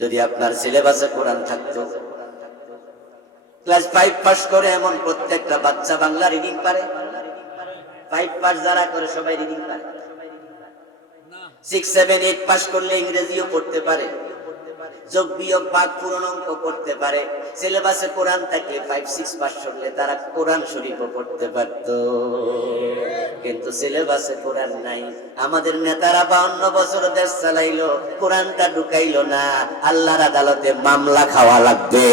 যদি আপনার সিলেবাসে কোরআন থাকতো, ক্লাস 5 পাস করে এমন প্রত্যেকটা বাচ্চা বাংলা রিডিং পারে? 5 পাস যারা করে সবাই রিডিং পারে? 6, 7, 8 পাস করলে ইংরেজিও পড়তে পারে, যোগ বিয়োগ ভাগ পূরণ অঙ্ক করতে পারে। সিলেবাসে কোরআন থাকলে 5, 6 পাস করলে তারা কোরআন শরীফও পড়তে পারত। কিন্তু সিলেবাসে কোরআন নাই। আমাদের নেতারা 52 বছর দেশ চালাইলো, কোরআনটা ঢুকাইলো না। আল্লাহর আদালতে মামলা খাওয়া লাগবে।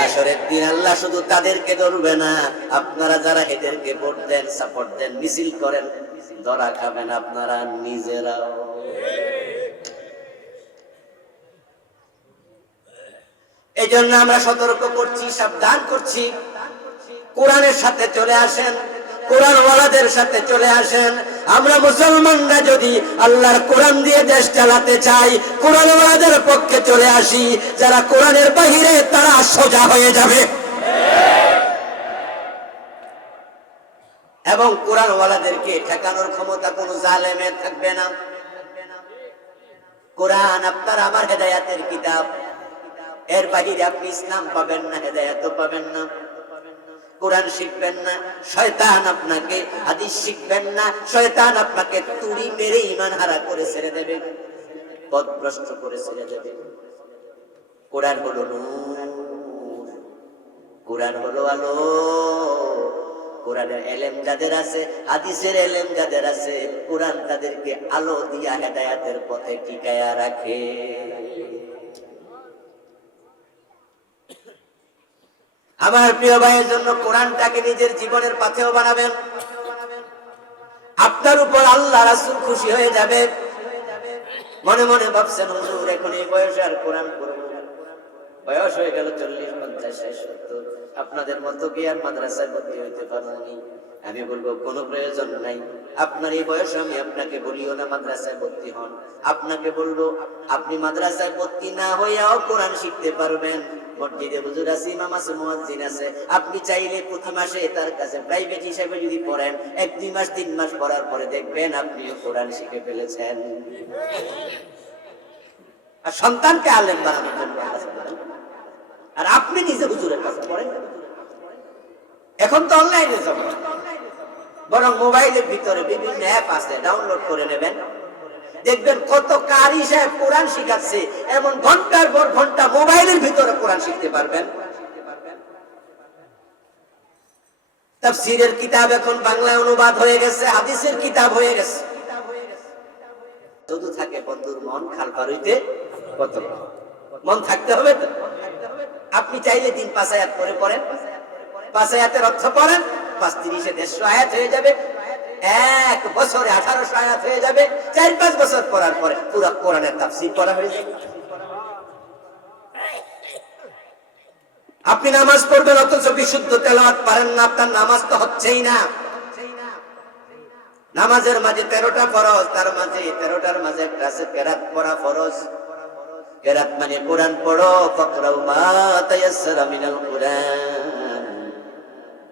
হাসরের দিন আল্লাহ শুধু তাদেরকে ধরবে না, আপনারা যারা এদেরকে ভোট দেন, সাপোর্ট দেন, মিছিল করেন, ধরা খাবেন আপনারা নিজেরাও। এই জন্য আমরা সতর্ক করছি, সাবধান করছি, কোরআনের সাথে চলে আসেন, কোরআন ওয়ালাদের সাথে চলে আসেন। আমরা মুসলমানরা যদি আল্লাহর কোরআন দিয়ে দেশ চালাতে চাই, কোরআন ওয়ালাদের পক্ষে চলে আসি। যারা কোরআনের বাহিরে তারা সোজা হয়ে যাবে, এবং কোরআন ওয়ালাদেরকে ঠেকানোর ক্ষমতা কোনো জালেমের থাকবে না। কোরআন আপনার আমার হেদায়াতের কিতাব, এর বাহিরে আপনি ইসলাম পাবেন না, হেদায়াত পাবেন না। কোরআন শিখবেন না, শয়তান আপনাকে, হাদিস শিখবেন না, শয়তান আপনাকে তুড়ি মেরে ঈমান হারা করে ছেড়ে দেবে, পথভ্রষ্ট করে ছেড়ে দেবে। কোরআন হলো নূর, কোরআন হলো আলো। কোরআনের এলেম যাদের আছে, হাদিসের এলেম যাদের আছে, কোরআন তাদেরকে আলো দিয়া হেদায়াতের পথে টিকায়া রাখে। আমার প্রিয় ভাইয়ের জন্য কোরআনটাকে নিজের জীবনের পাথেও বানাবেন। আপনার উপর আল্লাহ রাসূল খুশি হয়ে যাবে। মনে মনে ভাবছেন, হুজুর এখন এই বয়সে আর কোরআন পড়বো, বয়স হয়ে গেল 40, 50, 60, 70, আপনাদের মতো কি আর মাদ্রাসায় ভর্তি হইতে পারবেন? আমি বলবো কোনো প্রয়োজন নাই। আপনার এই বয়সে আমি আপনাকে বলিও না মাদ্রাসায় ভর্তি হন, আপনাকে বলবো আপনি মাদ্রাসায় ভর্তি না হইয়াও কোরআন শিখতে পারবেন। মসজিদে হুজুর আছে, ইমাম আছে, মুয়াজ্জিন আছে, আপনি চাইলে প্রতি মাসে তার কাছে প্রাইভেট হিসেবে যদি পড়েন, 1, 2 মাস 3 মাস পড়ার পরে দেখবেন আপনিও কোরআন শিখে ফেলেছেন। আর সন্তানকে আলেম বানানোর জন্য, আর আপনি নিজে হুজুরের কাছে পড়েন। এখন তো অনলাইনে জমা, বরং মোবাইলের ভিতরে বিভিন্ন অ্যাপ আছে, ডাউনলোড করে নেবেন, দেখবেন কত কারি সাহেব কোরআন শিখাচ্ছে। এমন ঘন্টার পর ঘন্টা মোবাইলের ভিতরে কোরআন শিখতে পারবেন। তাফসীরের কিতাব এখন বাংলায় অনুবাদ হয়ে গেছে, হাদিসের কিতাব হয়ে গেছে। শুধু থাকে বন্ধুর মন খাল পার হইতে কত, মন থাকতে হবে তো। আপনি চাইলে 3, 5 আয়াত করে পড়েন, 5 আয়াতের অর্থ পড়েন, 5, 30, 150 আয়াত হয়ে যাবে। 1 বছরে 1800 আয়াত হয়ে যাবে। 4-5 বছর পড়ার পরে পুরো কোরআনের তাফসীর পড়া হয়ে যাবে। আপনি নামাজ পড়বেন অথচ বিশুদ্ধ তেলাওয়াত পারেন না, আপনার নামাজ তো হচ্ছেই না। নামাজের মাঝে 13টা ফরজ, তার মাঝে 13টার মাঝে একটা আছে কেরাত পড়া ফরজ। কেরাত মানে কোরআন পড়ো, ফাকরাউ মা তায়াসসারা মিনাল কুরআন।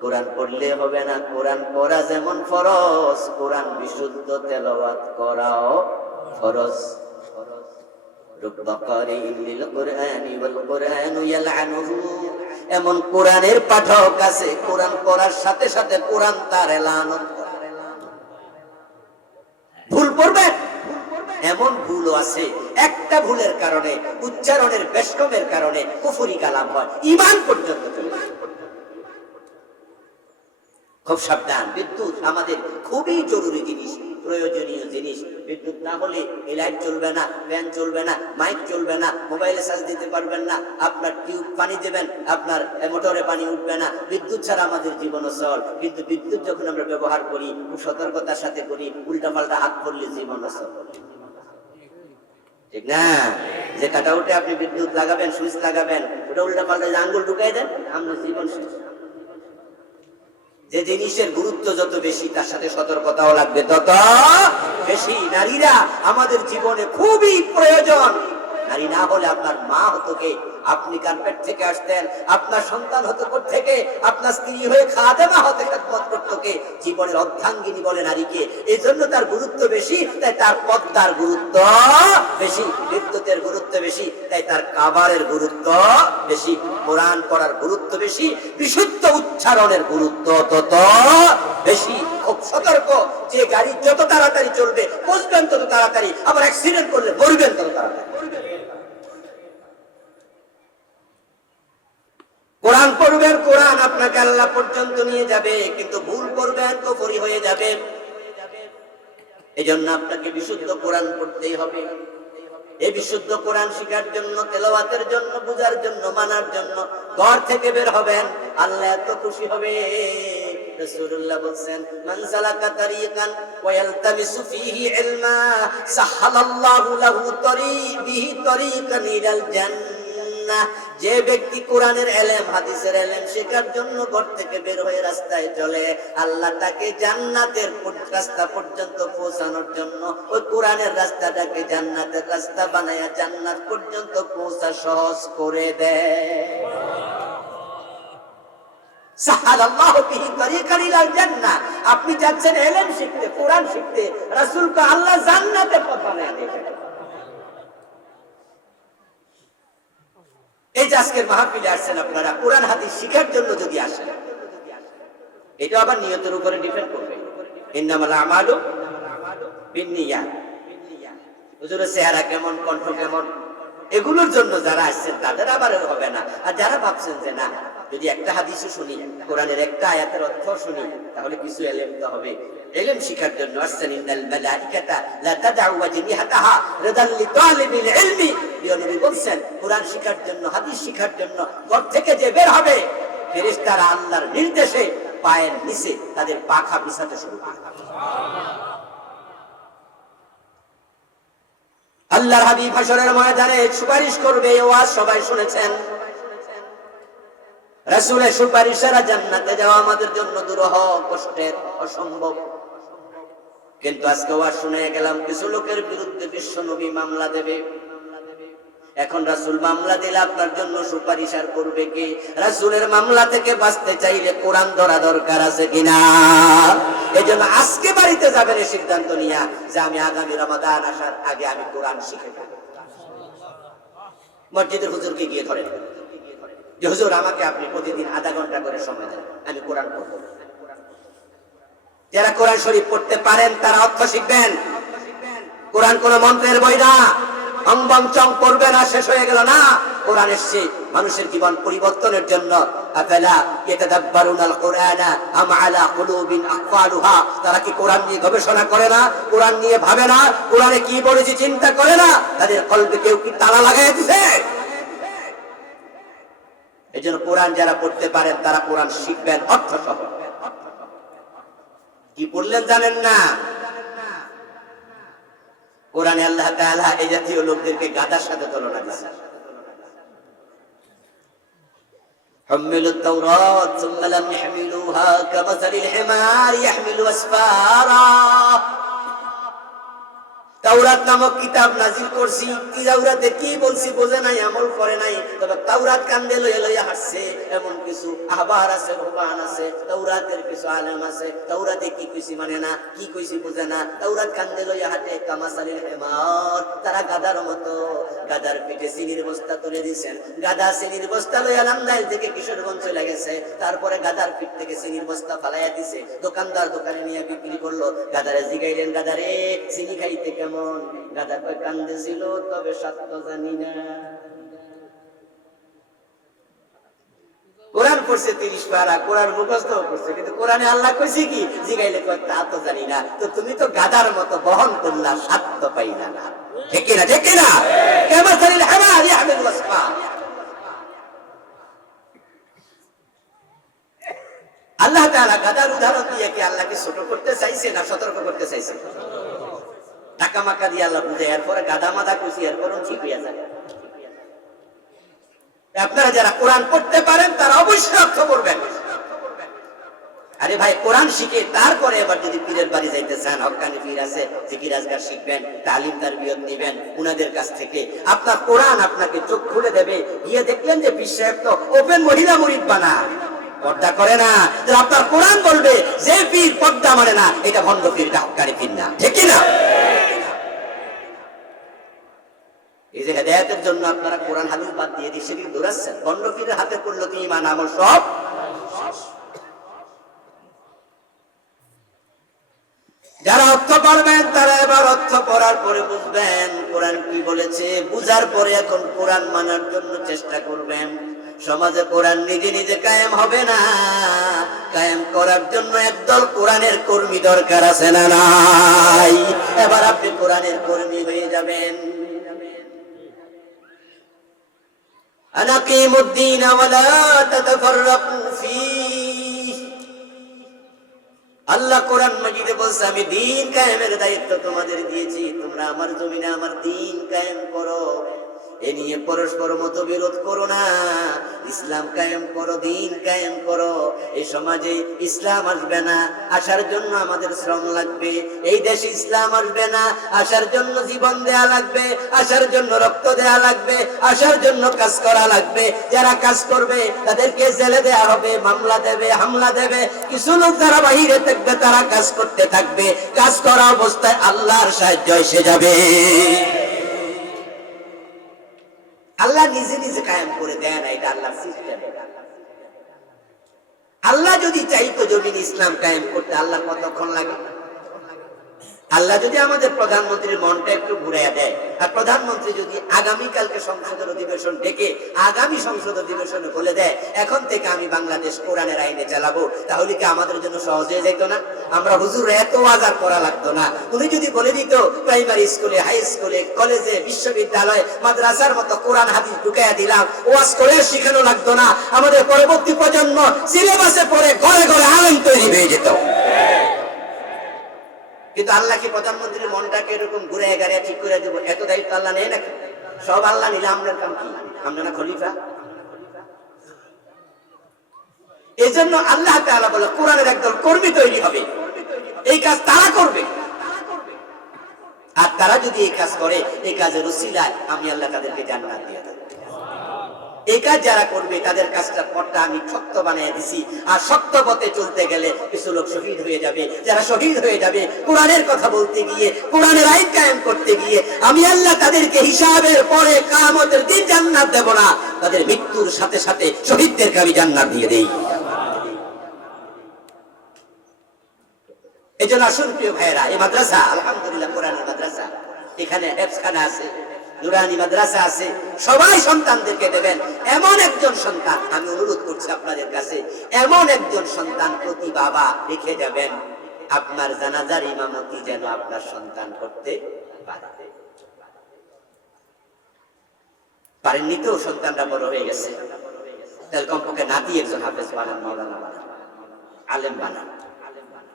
কোরআন পড়লে হবে না, কোরআন পড়া যেমন ফরজ, কোরআন বিশুদ্ধ তেলাওয়াত করাও ফরজ। রুব্বা কারিইন লিল কুরআনি ওয়াল কুরআনু ইয়ালআনুহু। এমন কোরআনের পাঠক আছে, কোরআন পড়ার সাথে সাথে কোরআন তার লানত করে। ভুল পড়বেন, এমন ভুলও আছে, একটা ভুলের কারণে, উচ্চারণের বেশকমের কারণে কুফরি কালাম হয়, ঈমান পর্যন্ত চলে যায়। খুব সাবধান। বিদ্যুৎ আমাদের খুবই জরুরি জিনিস, প্রয়োজনীয় জিনিস। বিদ্যুৎ না হলে এই লাইট চলবে না, ফ্যান চলবে না, মাইক চলবে না, মোবাইলে চার্জ দিতে পারবেন না, আপনার টিউব পানি দেবেন, আপনার মোটরে পানি উঠবে না। বিদ্যুৎ ছাড়া আমাদের জীবন অচল। কিন্তু বিদ্যুৎ যখন আমরা ব্যবহার করি, খুব সতর্কতার সাথে করি, উল্টাপাল্টা হাত করলে জীবন অচল, ঠিক না? যে কাটাউটে আপনি বিদ্যুৎ লাগাবেন, সুইচ লাগাবেন, ওটা উল্টাপাল্টা আঙ্গুল ঢুকাই দেন, আমরা জীবন শেষ। যে জিনিসের গুরুত্ব যত বেশি, তার সাথে সতর্কতাও লাগবে তত বেশি। নারীরা আমাদের জীবনে খুবই প্রয়োজন। নারী না হলে আপনার মা হতো কে? আপনি কার্পেট থেকে আসতেন, আপনার সন্তান হতো থেকে, আপনার স্ত্রী হয়ে খাদেমা হতে খেদমত করতো কে? জীবনের অর্ধাঙ্গিনী বলে নারীকে। এই জন্য তার গুরুত্ব বেশি, তাই তার পর্দার গুরুত্ব বেশি, বিদ্যুতের গুরুত্ব বেশি, তাই তার কাবারের গুরুত্ব বেশি, কোরআন পড়ার গুরুত্ব বেশি, বিশুদ্ধ উচ্চারণের গুরুত্ব তত বেশি। খুব সতর্ক, যে গাড়ি যত তাড়াতাড়ি চলবে বুঝবেন তত তাড়াতাড়ি, আবার অ্যাক্সিডেন্ট করলে মরবেন তত তাড়াতাড়ি। কোরআন পড়বেন, কোরআন আপনাকে আল্লাহ পর্যন্ত নিয়ে যাবে, কিন্তু ভুল করবেন তো ফরি হয়ে যাবে। এজন্য আপনাকে বিশুদ্ধ কোরআন পড়তেই হবে। এই বিশুদ্ধ কোরআন শিখার জন্য, তেলাওয়াতের জন্য, বুঝার জন্য, মানার জন্য ঘর থেকে বের হবেন, আল্লাহ এত খুশি হবে। রাসূলুল্লাহ বলেন, মান সালাকা তারিকান ওয়া ইয়ালতামিসু ফীহি ইলমা সাহালাল্লাহু লাহু তারিকান ইলাল জান্নাহ। যে ব্যক্তি কোরআনের ইলম, হাদিসের ইলম শেখার জন্য ঘর থেকে বের হয়ে রাস্তায় চলে, আল্লাহ তাকে জান্নাতের রাস্তা পর্যন্ত পৌঁছানোর জন্য ওই কোরআনের রাস্তাটাকে জান্নাতের রাস্তা বানায়া জান্নাত পর্যন্ত পৌঁছা সহজ করে দেয়। সাহালাল্লাহু বিহি তারিকান ইলাল জান্নাহ। আপনি যাচ্ছেন ইলম শিখতে, কোরআন শিখতে, রাসূলকে আল্লাহ জান্নাতে পথ বানায়া দিয়েছেন। এই যে আজকের মাহফিলে আসছেন আপনারা কোরআন হাদিস শিখার জন্য যদি আসেন, এটা আবার নিয়তের উপরে ডিপেন্ড করবে। ইন্নামাল আমালু বিন্নিয়াত। হুজুরের চেহারা কেমন, কণ্ঠ কেমন, এগুলোর জন্য যারা আসছেন তাদের আবার হবে না। আর যারা ভাবছেন যে না, যদি একটা হাদিসও শুনি, কোরআনের একটা আয়াতের অর্থ শুনি, তাহলে কিছু ইলম তো হবে। ইলম শিখার জন্য আসছেন। ইন্নাল মালাইকাতা লা তাদউ ওয়াজনিহাতাহা রিদাল লিতালিবিল ইলমি। নবী বলেন, কোরআন শিখার জন্য, হাদিস শিখার জন্য ঘর থেকে যে বের হবে, ফেরেশতারা আল্লাহর নির্দেশে পায়ের নিচে তাদের পাখা বিছাতে শুরু করে। আল্লাহর হাবিব হাশরের ময়দানে সুপারিশ করবে, এই ওয়াজ সবাই শুনেছেন। রাসূলের সুপারিশ ছাড়া জান্নাতে যাওয়া আমাদের জন্য দুরূহ, কষ্টের, অসম্ভব। কিন্তু আজকে ওয়াজ শুনে গেলাম কিছু লোকের বিরুদ্ধে বিশ্ব নবী মামলা দেবে। এখন রাসূল মামলা দিলে আপনার জন্য সুপারিশ আর করবে কে? রাসূলের মামলা থেকে বাঁচতে চাইলে কোরআন ধরা দরকার আছে কিনা? এজন্য আজকে বাড়িতে যাবেন সিদ্ধান্ত নিয়া যে আমি আগামী রমাদান আসার আগে আমি কোরআন শিখে যাব। মসজিদের হুজুরকে গিয়ে ধরেন যে হুজুর আমাকে আপনি প্রতিদিন আধা ঘন্টা করে সময় দেন, আমি কোরআন পড়ব। যারা কোরআন শরীফ পড়তে পারেন তারা অর্থ শিখবেন। কোরআন কোন মন্ত্রের বই না, অঙ্গং চং পড়বে না, শেষ হয়ে গেল না। কোরআন এসেছে মানুষের জীবন পরিবর্তনের জন্য। আফালা ইয়াতাদাব্বারুনাল কুরআনা আম আলা কুলুবিন আকফালুহা। তারা কি কোরআন নিয়ে গবেষণা করে না? কোরআন নিয়ে ভাবে না? কোরআনে কি বলেছে চিন্তা করে না? তাদের কলবে কেউ কি তালা লাগাই দিয়েছে? এজন্য কোরআন যারা পড়তে পারেন তারা কোরআন শিখবেন অর্থ সহ। কি পড়লেন জানেন না? কোরআনে আল্লাহ তাআলা এই জাতীয় লোকদেরকে গাধার সাথে তুলনা দিয়েছেন। হামিলুত তাওরাত সুম্মা লাম ইয়াহমিলুহা কামাসালিল হিমার ইয়াহমিলু আসফারা। তাওরাত নামক কিতাব নাজিল করছি, কি তাওরাতে কি বলছি বোঝে নাই, আমল করে নাই, তবে তাওরাত কান্দে লইয়া লইয়া হাসছে। এমন কিছু আহবার আছে, রুহবান আছে, তাওরাতের কিছু আলেম আছে, তাওরাতে কি কইছি মানে না, কি কইছি বোঝে না, তাওরাত কান্দে লইয়া হাঁটে কামাসালিল হিমার। তারা গাধার মতো। গাধার পিঠে চিনির বস্তা তুলে দিয়েছেন, গাধা চিনির বস্তা লইয়া লান্দাইল থেকে কিশোরগঞ্জ চলে গেছে। তারপরে গাধার পিঠ থেকে চিনির বস্তা ফালাইয়া দিছে, দোকানদার দোকানে নিয়ে বিক্রি করলো। গাধারে জিগাইলেন, গাধারে চিনি খাইতে কেমন? গাধা কয় কান্দে ছিল, তবে সত্য জানি না। কোরআন পড়ছে 30 পারা, কোরআন মুখস্থ করছে, কিন্তু কোরআনে আল্লাহ কইছে কি? জিগাইলে কয় তা তো জানি না। তো তুমি তো গাধার মতো বহন করলা, সত্য পাইলা না। ঠিক না? ঠিক না? কামাসালিল হিমার ইয়াহমিলু আসফা। আল্লাহ তাআলা গাধার উদাহরণ দিয়ে কি আল্লাহকে ছোট করতে চাইছে না সতর্ক করতে চাইছে? টাকা মাকা দিয়ে আল্লাহ বুঝে, এরপরে গাধা মাদা খুশি, এরপর ঠিক হয়ে যায়। আপনারা যারা কোরআন পড়তে পারেন তারা অবশ্যই অর্থ করবেন। আরে ভাই, কোরআন শিখে তারপরে এবার যদি পীরের বাড়ি যাইতে চান, হক্কানি পীর আছে, জিকির আজকার শিখবেন, তালিম তারবিয়ত নেবেন উনাদের কাছ থেকে। আপনার কোরআন আপনাকে চোখ খুলে দেবে। গিয়ে দেখলেন যে পীর সাহেব তো ওপেন মহিলা মুরিদ বানা, পর্দা করে না। আপনার কোরআন বলবে যে পীর পর্দা মানে না, এটা ভণ্ড পীর, এটা হক্কানি পীর না। ঠিক না? এই যে হেদায়েতের জন্য আপনারা কোরআন হাদিস বাদ দিয়ে দিয়ে শিরক দৌড়াচ্ছেন, বন্ডপীরের হাতে পড়লো তো ঈমান আমল সব শেষ। যারা অর্থ পড়বেন তারা এবার অর্থ পড়ার পরে বুঝবেন কোরআন কি বলেছে, বুঝার পরে এখন কোরআন মানার জন্য চেষ্টা করবেন। সমাজে কোরআন নিজে নিজে কায়েম হবে না, কায়েম করার জন্য একদল কোরআনের কর্মী দরকার আছে না নাই? এবার আপনি কোরআনের কর্মী হয়ে যাবেন। আনাকিমুদ্দিন ওয়ালা তাতাফাররাকু ফীহ। আল্লাহ কোরআন মাজিদে বলছে আমি দ্বীন কায়েমের দায়িত্ব তোমাদের দিয়েছি, তোমরা আমার জমিনে আমার দ্বীন কায়েম করো। এ নিয়ে পরস্পর মতবিরোধ করো না, ইসলাম কায়েম করো, দ্বীন কায়েম করো। এই সমাজে ইসলাম আসবে না, আসার জন্য আমাদের শ্রম লাগবে। এই দেশে ইসলাম আসবে না, আসার জন্য জীবন দেয়া লাগবে, আসার জন্য রক্ত দেয়া লাগবে, আসার জন্য কাজ করা লাগবে। যারা কাজ করবে তাদেরকে জেলে দেয়া হবে, মামলা দেবে, হামলা দেবে। কিছু লোক যারা বাহিরে থাকবে তারা কাজ করতে থাকবে, কাজ করা অবস্থায় আল্লাহর সাহায্য এসে যাবে। আল্লাহ নিজে নিজে কায়েম করে দেয় না, এটা আল্লাহর সিস্টেম। আল্লাহ যদি চাইতো জমিন ইসলাম কায়েম করতে আল্লাহ কতক্ষণ লাগে? আল্লাহ যদি আমাদের প্রধানমন্ত্রীর মনটা একটু ঘুরাইয়া দেয়, আর প্রধানমন্ত্রী যদি আগামীকালকে সংসদের অধিবেশন ডেকে আগামী সংসদ অধিবেশনে বলে দেয় এখন থেকে আমি বাংলাদেশ কোরআনের আইনে চালাবো, তাহলে কি আমাদের জন্য সহজ হয়ে যেত না? আমরা হুজুর এত আজার করা লাগতো না। উনি যদি বলে দিত প্রাইমারি স্কুলে, হাই স্কুলে, কলেজে, বিশ্ববিদ্যালয়ে, মাদ্রাসার মতো কোরআন হাদিস ঢুকাইয়া দিলাম, ওয়াজ করে শিখানো লাগতো না, আমাদের পরবর্তী প্রজন্ম সিলেবাসে পড়ে ঘরে ঘরে আলেম তৈরি হয়ে যেত। কিন্তু আল্লাহ কি প্রধানমন্ত্রীর মনটাকে এরকম ঘুরে গাড়িয়া ঠিক করে দেবো? এত দায়িত্ব আল্লাহ নেই নাকি? সব আল্লাহ নিলে আমরা কাম কি? আমরা না খলিফা? এই জন্য আল্লাহ তাআলা বলে কোরআনের একদল কর্মী তৈরি হবে, এই কাজ তারা করবে। আর তারা যদি এই কাজ করে, এই কাজের উসিলায় আমি আল্লাহ তাদেরকে জান্নাত দিয়ে দেব। এই কাজ যারা করবে তাদের কাজটা পথটা আমি শক্ত বানিয়ে দিছি। আর শক্ত পথে চলতে গেলে কিছু লোক শহীদ হয়ে যাবে। যারা শহীদ হয়ে যাবে কোরআনের কথা বলতে গিয়ে, কোরআনের আইন কায়েম করতে গিয়ে, আমি আল্লাহ তাদেরকে হিসাবের পরে কিয়ামতের দিন জান্নাত দেব না, তাদের মৃত্যুর সাথে সাথে শহীদদেরকে আমি জান্নাত দিয়ে দেই। এই জন্য আসুন প্রিয় ভাইয়েরা, এই মাদ্রাসা আলহামদুলিল্লাহ কোরআনের মাদ্রাসা, এখানে হেফজখানা আছে, নুরানি মাদ্রাসা আছে, সবাই সন্তানদেরকে দেবেন। এমন একজন সন্তান, আমি অনুরোধ করছি আপনাদের কাছে, এমন একজন সন্তান প্রতি বাবা রেখে যাবেন, আপনার জানাজার ইমামতি যেন আপনার সন্তান করতে পারে। পারেননি তো, সন্তানরা বড় হয়ে গেছে, তাহলে কমপক্ষে নাতি একজন হাফেজ বানান, মাওলানা বানান, আলেম বানান।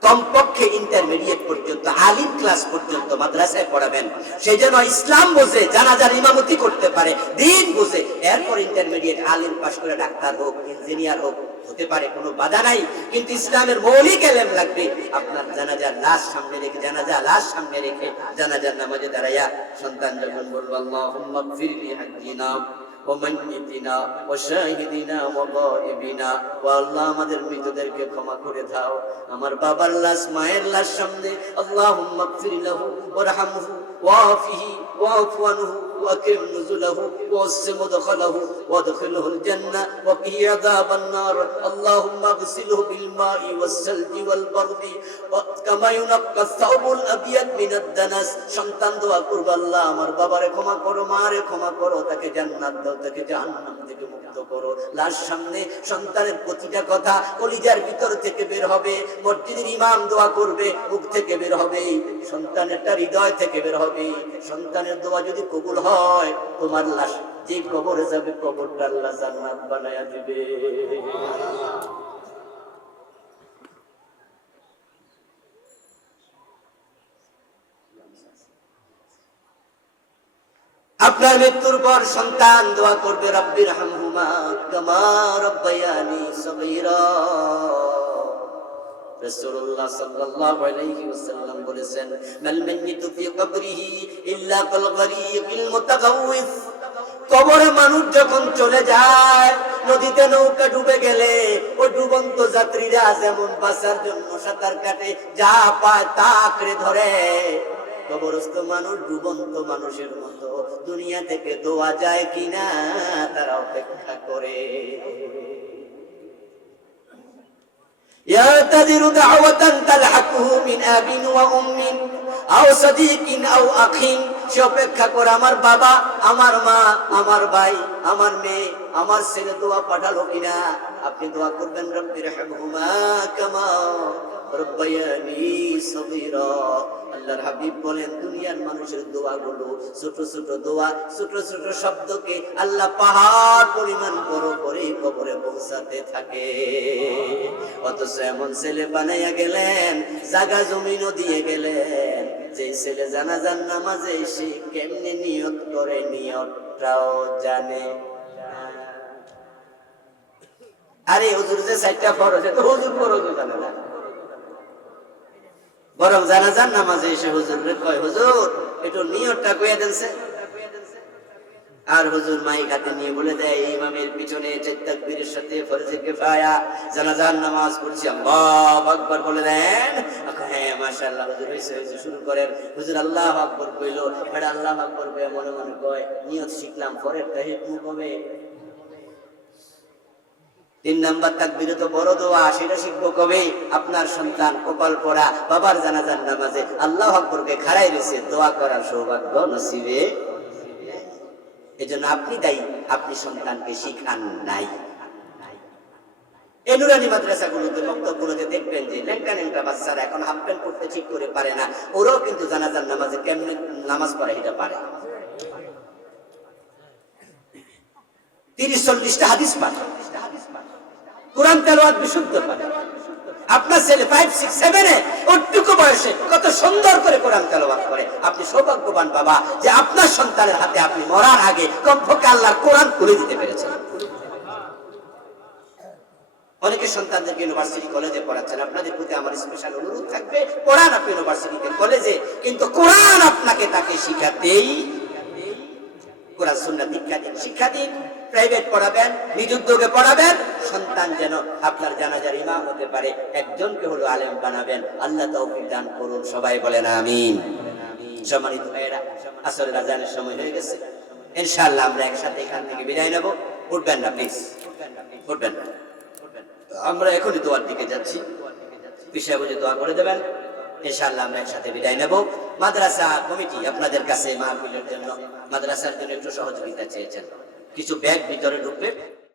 কমপক্ষে ইন্টারমিডিয়েট পর্যন্ত, আলিম ক্লাস পর্যন্ত মাদ্রাসায় পড়াবেন। সেই জন্য ইসলাম বোঝে, জানাজার ইমামতি করতে পারে, দ্বীন বোঝে। এরপর ইন্টারমিডিয়েট আলিম পাশ করে ডাক্তার হোক, ইঞ্জিনিয়ার হোক, হতে পারে, কোনো বাধা নাই। কিন্তু ইসলামের মৌলিক এলেম লাগবে। আপনার জানাজার লাশ সামনে রেখে, জানাজা লাশ সামনে রেখে জানাজার নামাজে দাঁড়াইয়া সন্তান যখন বলবো আল্লাহুম্মা গফিরলি হাজ্জিনা ওমাইয়িতিনা ওয়াশাহিদিনা ওয়াগাইবিনা, ও আল্লাহ আমাদের মৃতদেরকে ক্ষমা করে দাও। আমার বাবার লাশ, মায়ের লাশ সামনে আল্লাহুম্মা গফির লাহু ওয়ারহামহু ওয়াফিহি ওয়াফু আনহু ওয়াকিম নুজুলাহু ওয়াসসি মুদখালাহু ওয়াদখিলহুল জান্নাহ ওয়াকিহি আযাবান নার। আল্লাহুম্মা গসিলহু বিল মাই ওয়াস-সালজি ওয়াল বারদি কামা ইউনাক্কাস সাওবুল আবিয়াদ মিনাদ দানাস। সন্তান দোয়া করবে, আল্লাহ আমার বাবারে ক্ষমা করো, মারে ক্ষমা করো, তাকে জান্নাত দাও, তাকে জাহান্নাম থেকে মুক্ত করো। লাশ সামনে সন্তানের প্রতিটা কথা কলিজার ভিতর থেকে বের হবে। মসজিদের ইমাম দোয়া করবে, মুখ থেকে বের হবে, সন্তানেরটা হৃদয় থেকে বের হবে। সন্তানের দোয়া যদি কবুল হয়, তোমার লাশ যে কবরে যাবে, কবরটা আল্লাহ জান্নাত বানায়া দিবে। আপনার মৃত্যুর পর সন্তান দোয়া করবে, রাব্বির হামহুমা কামা রাব্বায়ানি সগীরা। রাসূলুল্লাহ সাল্লাল্লাহু আলাইহি ওয়াসাল্লাম বলেছেন, মাল মাইয়িতু ফি কবরিহি ইল্লা কাল গরীকিল মুতাগাউইস। কবরে মানুষ যখন চলে যায়, নদীতে নৌকা ডুবে গেলে ওই ডুবন্ত যাত্রীরা যেমন বাঁচার জন্য সাঁতার কাটে, যা পায় তা আঁকড়ে ধরে, কবরস্থ মানুষ ডুবন্ত মানুষের মতো দুনিয়া থেকে দোয়া যায় কিনা তারা অপেক্ষা করে। يعتذر دعوة تلحقه من أب وأم أو صديق أو أخ সে অপেক্ষা করে আমার বাবা, আমার মা, আমার ভাই, আমার মেয়ে, আমার ছেলে দোয়া পাঠালো কিনা। আপনি দোয়া করবেন রব্বির হামহুমা কামা রব্বায়ানি সগীরা। আল্লাহর হাবিব বলেন দুনিয়ার মানুষের দোয়াগুলো ছোট ছোট দোয়া, ছোট ছোট শব্দকে আল্লাহ পাহাড় পরিমাণ বড় করে কবরে পৌঁছাতে থাকে। অথচ এমন ছেলে বানাইয়া গেলেন, জায়গা জমিনও দিয়ে গেলেন, যে ছেলে জানাজার নামাজে এসে কেমনে নিয়ত করে নিয়তটাও জানে। আরে হুজুর যে 4টা ফরজ তো হুজুর ফরজও জানে না, বরং জানাজার নামাজে এসে হুজুরে কয় হুজুর একটু নিয়তটা কইয়া দেনছে। আর হুজুর মাইক হাতে নিয়ে বলে দেয় ইমামের পিছনে 4 তাকবীরের সাথে ফরজে কিফায়া জানাজার নামাজ পড়ছি, আল্লাহু আকবার বলে দেন। হ্যাঁ মাশাআল্লাহ হুজুর হইছে শুরু করেন। হুজুর আল্লাহু আকবার কইলো, এটা আল্লাহু আকবার কইয়া মনে মনে কয় নিয়ত শিখলাম, পরের তাহিদ মুখ হবে। 3 নাম্বার তাকবীরে তো বড় দোয়া, সেটা শিখবো কবে? আপনার সন্তান কপাল পড়া বাবার জানাজার নামাজে আল্লাহু আকবারকে খাড়াই রয়েছে, দোয়া করার সৌভাগ্য নসিবে। এজন্য আপনি দায়ী, আপনি সন্তানকে শিখান নাই। এই নুরানি মাদ্রাসাগুলোতে বক্তব্যগুলোতে দেখবেন যে ল্যাংটা ল্যাংটা বাচ্চারা এখন হাফ প্যান্ট পড়তে ঠিক করে পারে না, ওরাও কিন্তু জানাজার নামাজে কেমনে নামাজ পড়ে এটা পারে। 30-40টা হাদিস পারে, কোরআন তেলাওয়াত বিশুদ্ধ পারে। আপনার ছেলে 5, 6, 7 ওটুকু বয়সে কত সুন্দর করে কোরআন তেলাওয়াত করে। আপনি সৌভাগ্যবান বাবা যে আপনার সন্তানের হাতে আপনি মরার আগে কমপক্ষে আল্লাহর কোরআন খুলে দিতে পেরেছেন। অনেকে সন্তানদেরকে ইউনিভার্সিটি কলেজে পড়াচ্ছেন, আপনাদের প্রতি আমার স্পেশাল অনুরোধ থাকবে পড়ান আপনি ইউনিভার্সিটিতে কলেজে, কিন্তু কোরআন আপনাকে তাকে শিখাতেই, কোরআন সুন্নাহ দীক্ষা দিন, শিক্ষা দিন। প্রাইভেট পড়াবেন, নিজ উদ্যোগে পড়াবেন, সন্তান যেন আপনার জানাজার ইমাম হতে পারে, একজনকে হলো আলেম বানাবেন। আল্লাহ তৌফিক দান করুন, সবাই বলেন আমিন। সম্মানিত ভাইয়েরা, আসরের আজানের সময় হয়ে গেছে, ইনশাআল্লাহ আমরা একসাথে এখান থেকে বিদায় নেব। উঠবেন না প্লিজ, উঠবেন না। আমরা এখনই দোয়ার দিকে যাচ্ছি, পিছিয়ে বুঝে দোয়া করে দেবেন, ইনশাআল্লাহ আমরা একসাথে বিদায় নেব। মাদ্রাসা কমিটি আপনাদের কাছে মাহফিলের জন্য, মাদ্রাসার জন্য একটু সহযোগিতা চেয়েছেন, কিছু ব্যাগ ভিতরে ঢুকবে।